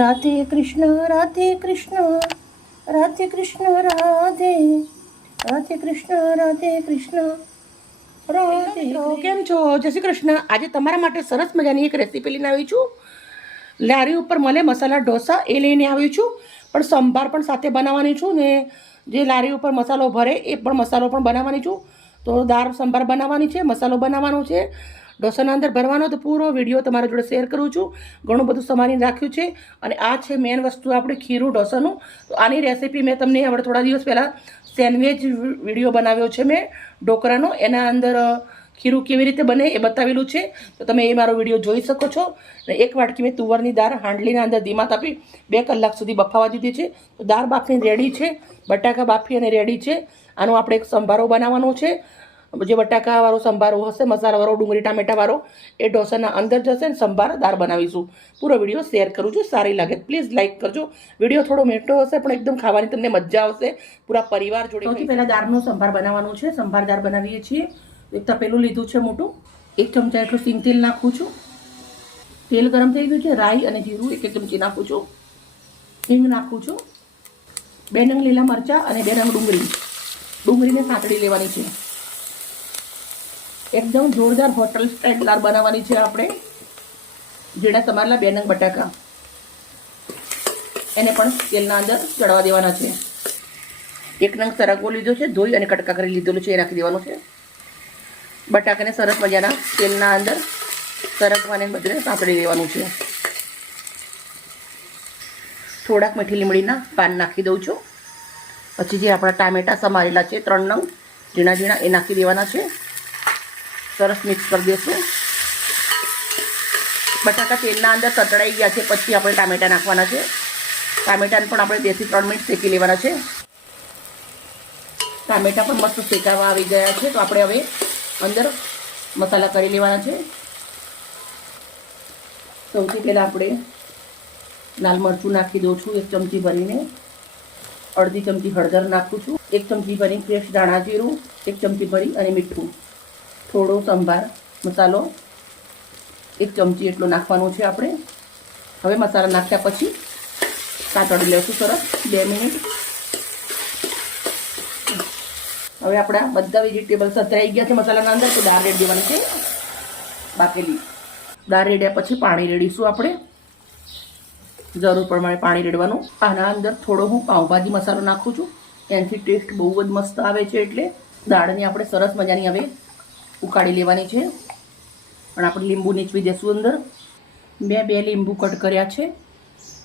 રાધે કૃષ્ણ રાધે કૃષ્ણ રાધે કૃષ્ણ રાધે રાધે કૃષ્ણ રાધે કૃષ્ણ રાધે. કેમ છો? જય શ્રી કૃષ્ણ. આજે તમારા માટે સરસ મજાની એક રેસીપી લઈને આવી છું. લારી ઉપર મળે મસાલા ઢોસા, એ લઈને આવી છું. પણ સંભાર પણ સાથે બનાવવાની છું ને જે લારી ઉપર મસાલો ભરે એ પણ મસાલો પણ બનાવવાની છું. તો દાળ સંભાર બનાવવાની છે, મસાલો બનાવવાનો છે, ઢોસાના અંદર ભરવાનો. તો પૂરો વિડીયો તમારા જોડે શેર કરું છું. ઘણું બધું સમારીને રાખ્યું છે. અને આ છે મેન વસ્તુ આપણે ખીરું ઢોસાનું. તો આની રેસીપી મેં તમને હવે થોડા દિવસ પહેલાં સેન્ડવિચ વિડીયો બનાવ્યો છે મેં ઢોકળાનો. એના અંદર ખીરું કેવી રીતે બને એ બતાવેલું છે. તો તમે એ મારો વિડીયો જોઈ શકો છો. અને એક વાટકી મેં તુવરની દાળ હાંડલીના અંદર ધીમા તાપી 2 કલાક સુધી બફાવા દીધી છે. તો દાળ બાફીને રેડી છે, બટાકા બાફી અને રેડી છે. આનો આપણે એક સંભારો બનાવવાનો છે. જે બટાકાવાળો સંભારો હશે, મસાલાવાળો, ડુંગળી ટામેટાવાળો, એ ઢોસાના અંદર જશે ને સંભાર દાળ બનાવીશું. પૂરો વિડીયો શેર કરું છું. સારી લાગે પ્લીઝ લાઇક કરજો. વિડીયો થોડો મીઠો હશે પણ એકદમ ખાવાની તમને મજા આવશે પૂરા પરિવાર જોડે. સૌથી પહેલાં દાળનો સંભાર બનાવવાનો છે. સંભાર દાળ બનાવીએ છીએ. એક તપેલું લીધું છે મોટું. 1 ચમચા એટલું સિંગ તેલ નાખું છું. તેલ ગરમ થઈ ગયું છે. રાઈ અને જીરું 1 ચમચી નાખું છું. હિંગ નાખું છું. 2 નંગ લીલા મરચાં અને 2 નંગ ડુંગળીને સાંતળી લેવાની છે. એકદમ જોરદાર હોટલ સ્ટાઇલ દાળ બનાવવાની છે આપણે. જેડા તમારેલા 2 નંગ બટાકા એને પણ તેલના અંદર ચડવા દેવાના છે. 1 નંગ સરગવો લીધો છે, ધોઈ અને કટકા કરી લીધેલું છે, એ નાખી દેવાનું છે. બટાકાને સરસ મજાના તેલના અંદર સરગવાને બધે સાંતળી લેવાનું છે. થોડાક મીઠી લીમડીના પાન નાખી દઉં છું. પછી જે આપણા ટામેટાં સમારેલા છે 3 નંગ ઝીણા ઝીણા, એ નાખી દેવાના છે. સરસ મિક્સ કરી દઈશું. બટાકા તેલના અંદર તતડાઈ ગયા છે પછી આપણે ટામેટાં નાખવાના છે. ટામેટાને પણ આપણે 2 થી 3 મિનિટ શેકી લેવાના છે. ટામેટાં પણ મસ્ત શેકાવા આવી ગયા છે. તો આપણે હવે અંદર મસાલા કરી લેવાના છે. સૌથી પહેલાં આપણે લાલ મરચું નાખી દઉં છું 1 ચમચી ભરીને. અડધી ચમચી હળદર નાખું છું. 1 ચમચી ભરી ફ્રેશ ધાણા જીરું, 1 ચમચી ભરી અને મીઠું. થોડો સંભાર મસાલો 1 ચમચી એટલો નાખવાનો છે આપણે. હવે મસાલા નાખ્યા પછી સાંતળી લઈશું સરસ 2 મિનિટ. હવે આપણા બધા વેજીટેબલ સતરાઈ ગયા છે મસાલાના અંદર. તો દાળ રેડી દેવાની છે બાફેલી. દાળ રેડ્યા પછી પાણી રેડીશું આપણે. જરૂર પ્રમાણે પાણી રેડવાનું. આના અંદર થોડો હું પાઉંભાજી મસાલો નાખું છું. એનાથી ટેસ્ટ બહુ જ મસ્ત આવે છે. એટલે દાળની આપણે સરસ મજાની હવે ઉકાળી લેવાની છે. પણ આપણે લીંબુ નીચવી દઈશું અંદર. મેં 2 લીંબુ કટ કર્યા છે.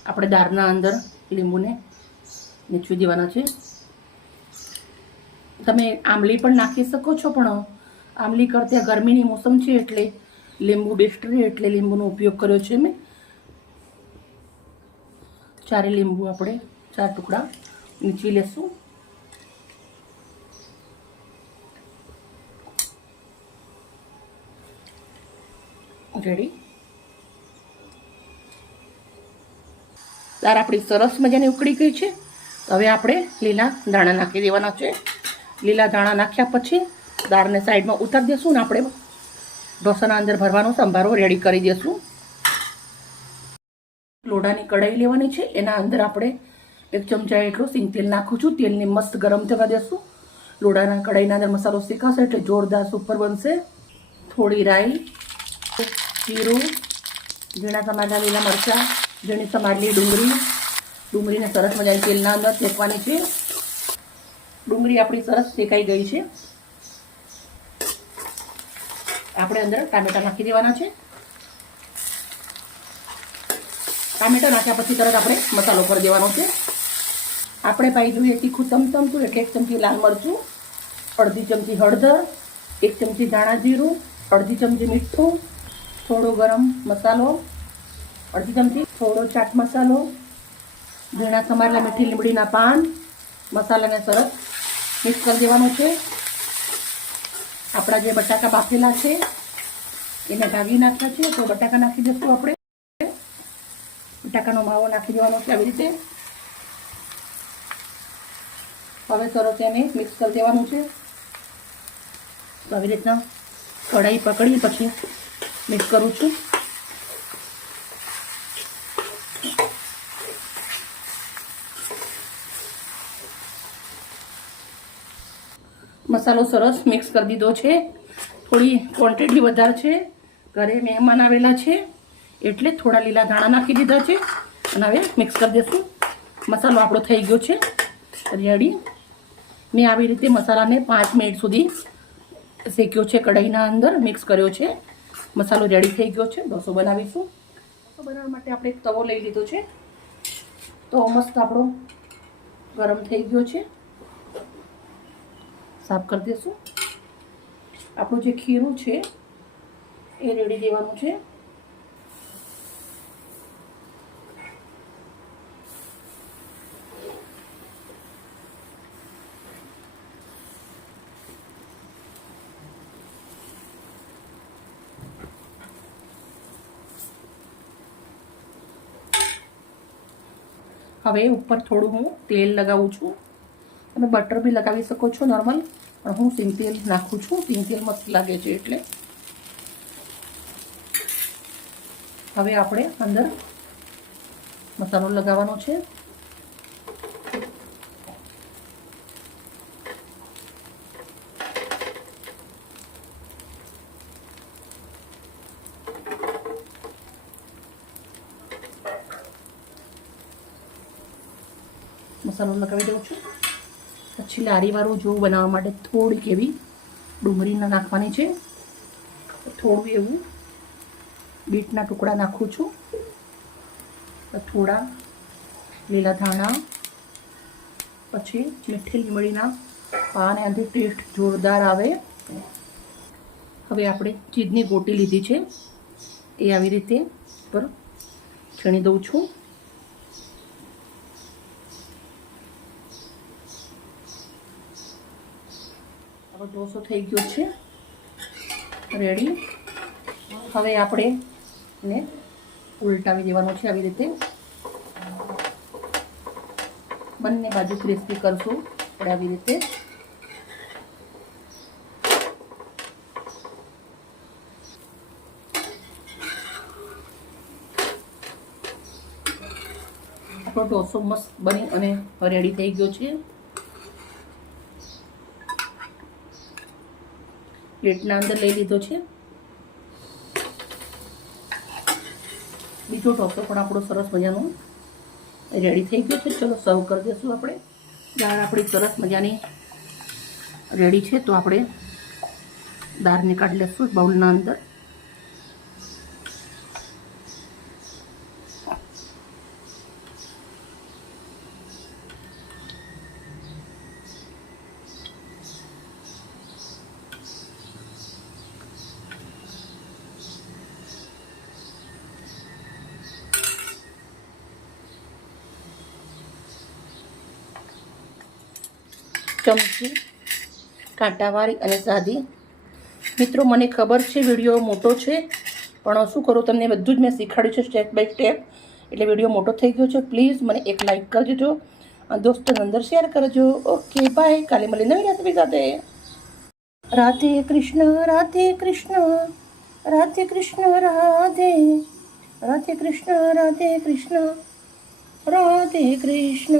આપણે દાળના અંદર લીંબુને નીચવી દેવાના છે. તમે આંબલી પણ નાખી શકો છો, પણ આંબલી કરતાં ગરમીની મોસમ છે એટલે લીંબુ બેસ્ટ રહે એટલે લીંબુનો ઉપયોગ કર્યો છે મેં. 4 લીંબુ આપણે 4 ટુકડા નીચવી લેશું. રેડી. દાળ આપણી સરસ મજાની ઉકળી ગઈ છે. હવે આપણે લીલા ધાણા નાખી દેવાના છે. લીલા ધાણા નાખ્યા પછી દાળને સાઈડમાં ઉતારી દઈશું ને આપણે ઢોસાના અંદર ભરવાનો સંભારો રેડી કરી દઈશું. લોઢાની કઢાઈ લેવાની છે. એના અંદર આપણે 1 ચમચા એટલું સિંગ તેલ નાખું છું. તેલને મસ્ત ગરમ થવા દેશું. લોઢાના કઢાઈના અંદર મસાલો શેકાશે એટલે જોરદાર સુપર બનશે. થોડી રાઈ, જીરું, ઝીણા સમારેલા લીલા મરચાં, ઝીણી સમારેલી ડુંગળીને સરસ મજાની તેલના અંદર શેકવાની છે. ડુંગળી આપણી સરસ શેકાઈ ગઈ છે. આપણે અંદર ટામેટાં નાખી દેવાના છે. ટામેટાં નાખ્યા પછી તરત આપણે મસાલો કરી દેવાનો છે. આપણે ભાઈ જોઈએ તીખું તમતમતું એટલે 1 ચમચી લાલ મરચું, અડધી ચમચી હળદર, 1 ચમચી ધાણા જીરું, અડધી ચમચી મીઠું, થોડો ગરમ મસાલો, અડધી ચમચી થોડો ચાટ મસાલો, ઝીણા સમારેલા મીઠી લીમડીના પાન. મસાલાને સરસ મિક્સ કરી દેવાનો છે. આપણા જે બટાકા બાફેલા છે એને ભાગી નાખ્યા છે. તો બટાકા નાખી દઈશું આપણે. બટાકાનો માવો નાખી દેવાનો છે આવી રીતે. હવે સરસ એને મિક્સ કરી દેવાનું છે. આવી રીતના કઢાઈ પકડી પછી મિક્સ કરું છું. મસાલો સરસ મિક્સ કરી દીધો છે. થોડી ક્વોન્ટિટી વધારે છે, ઘરે મહેમાન આવેલા છે એટલે થોડા લીલા ધાણા નાખી દીધા છે અને હવે મિક્સ કરી દઈશું. મસાલો આપણો થઈ ગયો છે રેડી. મેં આવી રીતે મસાલાને 5 મિનિટ સુધી શેક્યો છે, કઢાઈના અંદર મિક્સ કર્યો છે. મસાલો રેડી થઈ ગયો છે. ઢોસો બનાવીશું. ઢોસો બનાવવા માટે આપણે એક તવો લઈ લીધો છે. તો મસ્ત આપણો ગરમ થઈ ગયો છે. સાફ કરી દઈશું. આપણું જે ખીરું છે એ રેડી દેવાનું છે. હવે ઉપર થોડું હું તેલ લગાવું છું. તમે બટર બી લગાવી શકો છો નોર્મલ, પણ હું સિંગ તેલ નાખું છું. સિંગ તેલ મસ્ત લાગે છે એટલે. હવે આપણે અંદર મસાલો લગાવવાનો છે. મસાલો લગાવી દઉં છું. પછી લારીવાળું જેવું બનાવવા માટે થોડીક એવી ડુંગળી નાખવાની છે. થોડું એવું બીટના ટુકડા નાખું છું. થોડા લીલા ધાણા, પછી મીઠી લીમડીના પાન, એનાથી ટેસ્ટ જોરદાર આવે. હવે આપણે ચીઝની ગોટી લીધી છે એ આવી રીતે પર છીણી દઉં છું. હવે ઢોસો થઈ ગયો છે રેડી. હવે આપણે એને ઉલટાવી દેવાનો છે આવી રીતે. બંને બાજુ ક્રિસ્પી કરશું આપણે આવી રીતે. આપણો ઢોસો મસ્ત બની અને રેડી થઈ ગયો છે. પ્લેટના અંદર લઈ લીધો છે. બીજો ઢોસો પણ આપણો સરસ મજાનો રેડી થઈ ગયો છે. ચલો સર્વ કરી દઈશું આપણે. દાળ આપણી સરસ મજાની રેડી છે. તો આપણે દાળને કાઢી લઈશું બાઉલના અંદર. ચમચી કાંટાવાળી અને સાદી. મિત્રો મને ખબર છે વિડીયો મોટો છે, પણ શું કરું, તમને બધું જ મેં શીખવાડ્યું છે સ્ટેપ બાય સ્ટેપ, એટલે વિડીયો મોટો થઈ ગયો છે. પ્લીઝ મને એક લાઈક કરી દેજો, દોસ્તોને અંદર શેર કરજો. Okay bye. કાલે મળીએ નવી રેસીપી સાથે. રાધે કૃષ્ણ રાધે કૃષ્ણ રાધે કૃષ્ણ રાધે રાધે કૃષ્ણ રાધે કૃષ્ણ રાધે કૃષ્ણ.